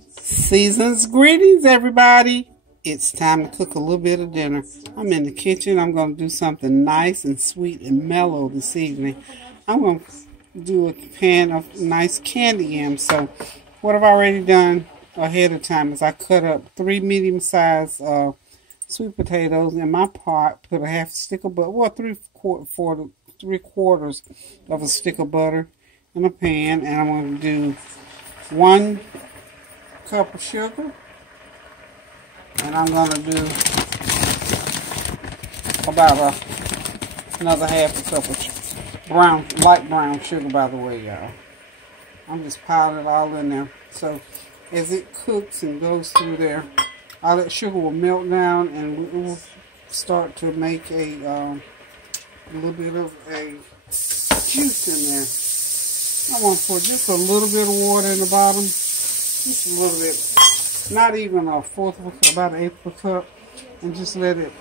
Seasons greetings, everybody. It's time to cook a little bit of dinner. I'm in the kitchen. I'm going to do something nice and sweet and mellow this evening. I'm going to do a pan of nice candy yams. So what I've already done ahead of time is I cut up 3 medium-sized sweet potatoes in my pot. Put a half a stick of butter, well, three-quarters of a stick of butter in a pan, and I'm going to do 1 cup of sugar, and I'm going to do about another half a cup of light brown sugar, by the way, y'all. I'm just piling it all in there. So as it cooks and goes through there, all that sugar will melt down, and it will start to make a little bit of a juice in there. I want to pour just a little bit of water in the bottom. Just a little bit, not even a fourth of a cup, about an eighth of a cup, and just let it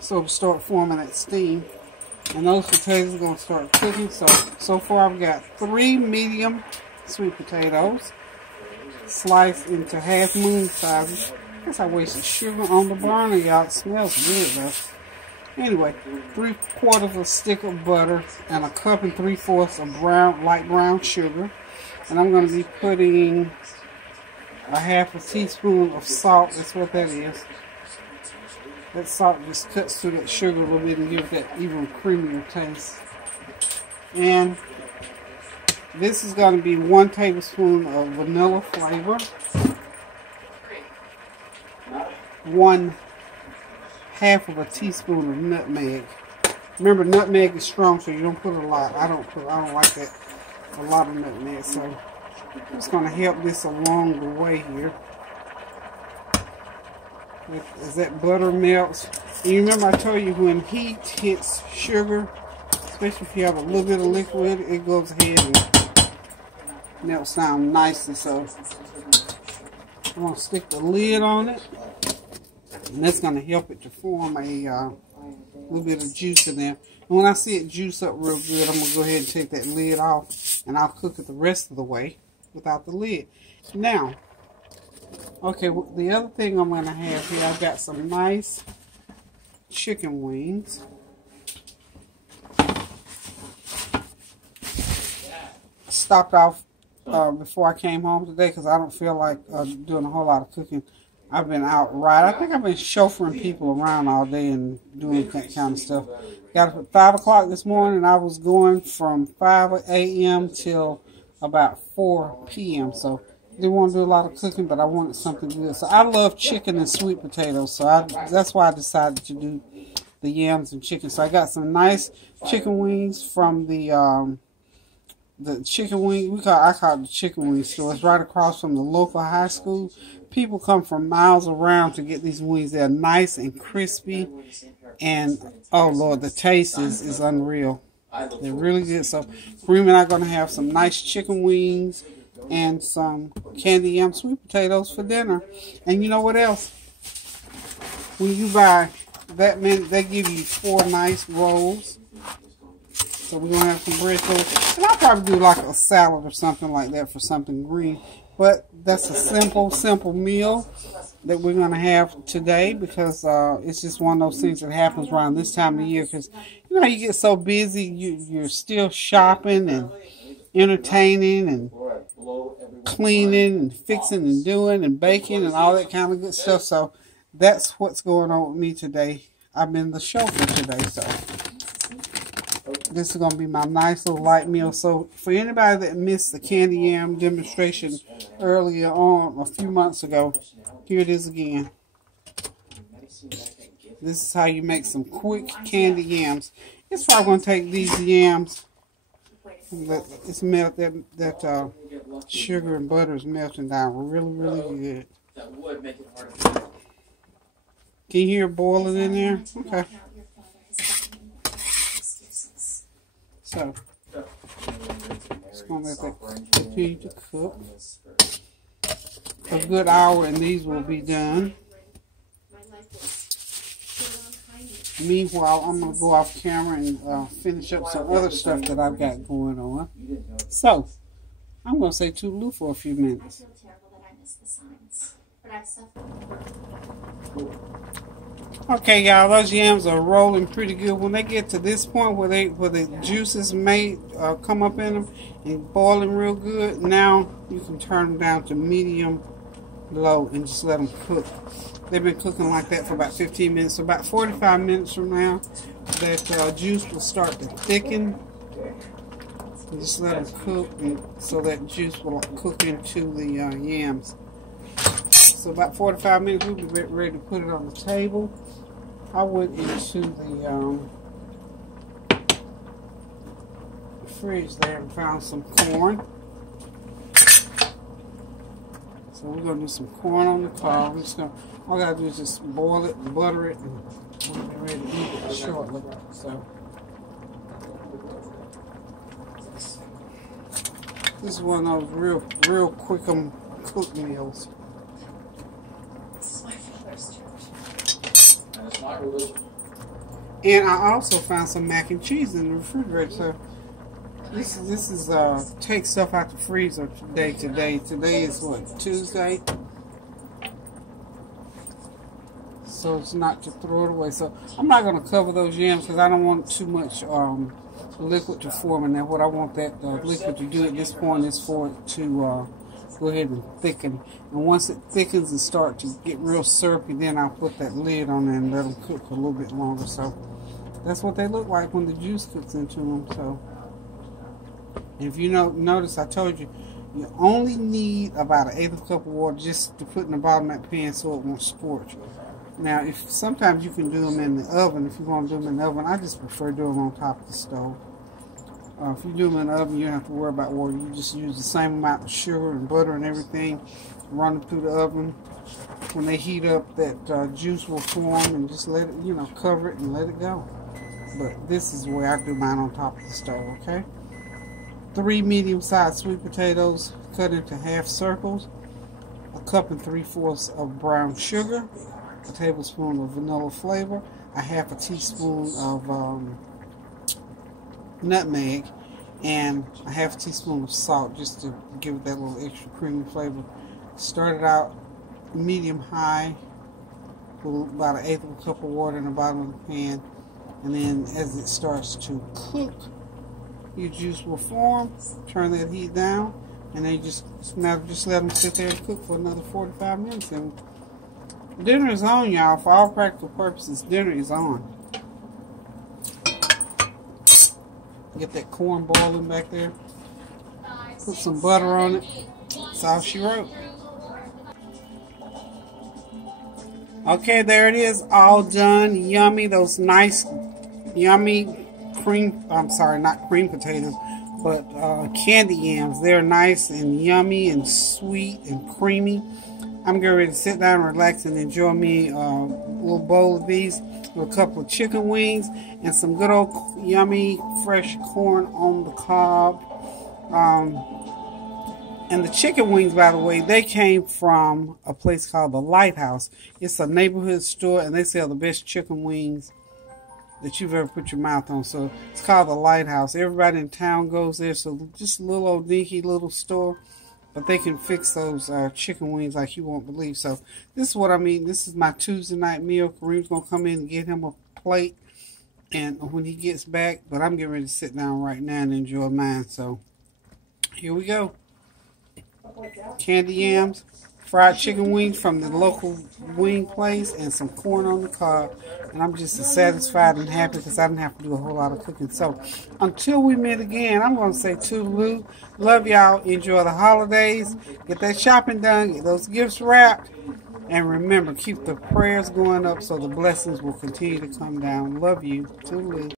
sort of start forming that steam. And those potatoes are going to start cooking. So far I've got 3 medium sweet potatoes sliced into half moon sizes. I guess I wasted sugar on the burner, y'all. It smells good though. Anyway, 3/4 of a stick of butter and 1 3/4 of light brown sugar. And I'm going to be putting a half a teaspoon of salt. That's what that is. That salt just cuts through that sugar a little bit and gives that even creamier taste. And this is going to be 1 tablespoon of vanilla flavor. 1/2 of a teaspoon of nutmeg. Remember, nutmeg is strong, so you don't put a lot. I don't like that. A lot of nutmeg, so I'm just going to help this along the way here. As that butter melts, and you remember I told you when heat hits sugar, especially if you have a little bit of liquid, it goes ahead and melts down nicely. So I'm going to stick the lid on it, and that's going to help it to form a little bit of juice in there. And when I see it juice up real good, I'm going to go ahead and take that lid off, and I'll cook it the rest of the way without the lid. Now, okay, the other thing I'm going to have here, I've got some nice chicken wings. Stopped off before I came home today because I don't feel like doing a whole lot of cooking. I've been out I think I've been chauffeuring people around all day and doing that kind of stuff. Got up at 5 o'clock this morning. I was going from 5 a.m. till about 4 p.m. So didn't want to do a lot of cooking, but I wanted something good. So I love chicken and sweet potatoes. So that's why I decided to do the yams and chicken. So I got some nice chicken wings from the chicken wing. I call it the chicken wing store. It's right across from the local high school. People come from miles around to get these wings. They're nice and crispy, and oh Lord, the taste is unreal. They're really good. So Kareem and I are going to have some nice chicken wings and some candy yam sweet potatoes for dinner. And you know what else? When you buy that many, they give you 4 nice rolls. So we're going to have some bread. And I'll probably do like a salad or something like that for something green. But that's a simple meal that we're going to have today, because it's just one of those things that happens around this time of year. Because, you know, you get so busy, you're still shopping and entertaining and cleaning and fixing and doing and baking and all that kind of good stuff. So that's what's going on with me today. I've been the chauffeur today, so this is going to be my nice little light meal. So for anybody that missed the candy yam demonstration earlier on, a few months ago, here it is again. This is how you make some quick candy yams. It's probably going to take these yams. It's that sugar and butter is melting down really good. Can you hear it boiling in there? Okay. So, just going to let that continue to cook. A good hour and these will be done. Meanwhile, I'm going to go off camera and finish up some other stuff that I've got going on. So, I'm going to say toodaloo for a few minutes. I feel terrible that I missed the signs, but I've suffered. Okay, y'all, those yams are rolling pretty good. When they get to this point where the juices may come up in them and boiling real good, now you can turn them down to medium low and just let them cook. They've been cooking like that for about 15 minutes. So about 45 minutes from now, that juice will start to thicken. And just let them cook, and so that juice will cook into the yams. So about 45 minutes, we'll be ready to put it on the table. I went into the fridge there and found some corn. So we're going to do some corn on the cob. All I got to do is just boil it and butter it, and we'll be ready to eat it shortly. So this is one of those real quick cook meals. This is my father's church. And it's my religion. And I also found some mac and cheese in the refrigerator. So this is take stuff out the freezer today. Today is what, Tuesday? So it's not to throw it away. So I'm not going to cover those yams because I don't want too much liquid to form in there. What I want that liquid to do at this point is for it to go ahead and thicken. And once it thickens and start to get real syrupy, then I'll put that lid on there and let them cook for a little bit longer. So that's what they look like when the juice cooks into them. So if you notice, I told you, you only need about 1/8 cup of water just to put in the bottom of that pan so it won't scorch. Now, sometimes you can do them in the oven. If you want to do them in the oven, I just prefer doing them on top of the stove. If you do them in the oven, you don't have to worry about water. You just use the same amount of sugar and butter and everything, run them through the oven. When they heat up, that juice will form, and just let it, cover it and let it go. But this is the way I do mine, on top of the stove, okay? 3 medium-sized sweet potatoes cut into half circles, 1 3/4 cups of brown sugar, 1 tablespoon of vanilla flavor, 1/2 teaspoon of nutmeg, and 1/2 teaspoon of salt, just to give it that little extra creamy flavor. Start it out medium-high with about 1/8 cup of water in the bottom of the pan, and then as it starts to cook, your juice will form. Turn that heat down, and then just let them sit there and cook for another 45 minutes. And dinner is on, y'all. For all practical purposes, dinner is on. Get that corn boiling back there. Put some butter on it. That's all she wrote. Okay, there it is, all done. Yummy. Those nice, yummy not cream potatoes, but candy yams. They're nice and yummy and sweet and creamy. I'm getting ready to sit down, relax, and enjoy me a little bowl of these with a couple of chicken wings and some good old yummy fresh corn on the cob. And the chicken wings, by the way, they came from a place called the Lighthouse. It's a neighborhood store, and they sell the best chicken wings that you've ever put your mouth on. So it's called the Lighthouse. Everybody in town goes there. So just a little old dinky little store, but they can fix those chicken wings like you won't believe. So this is what I mean. This is my Tuesday night meal. Kareem's going to come in and get him a plate, and when he gets back, but I'm getting ready to sit down right now and enjoy mine. So here we go. Candy yams, fried chicken wings from the local wing place, and some corn on the cob. And I'm just as satisfied and happy because I didn't have to do a whole lot of cooking. So until we meet again, I'm going to say toodaloo. Love y'all. Enjoy the holidays. Get that shopping done. Get those gifts wrapped. And remember, keep the prayers going up so the blessings will continue to come down. Love you. Toodaloo.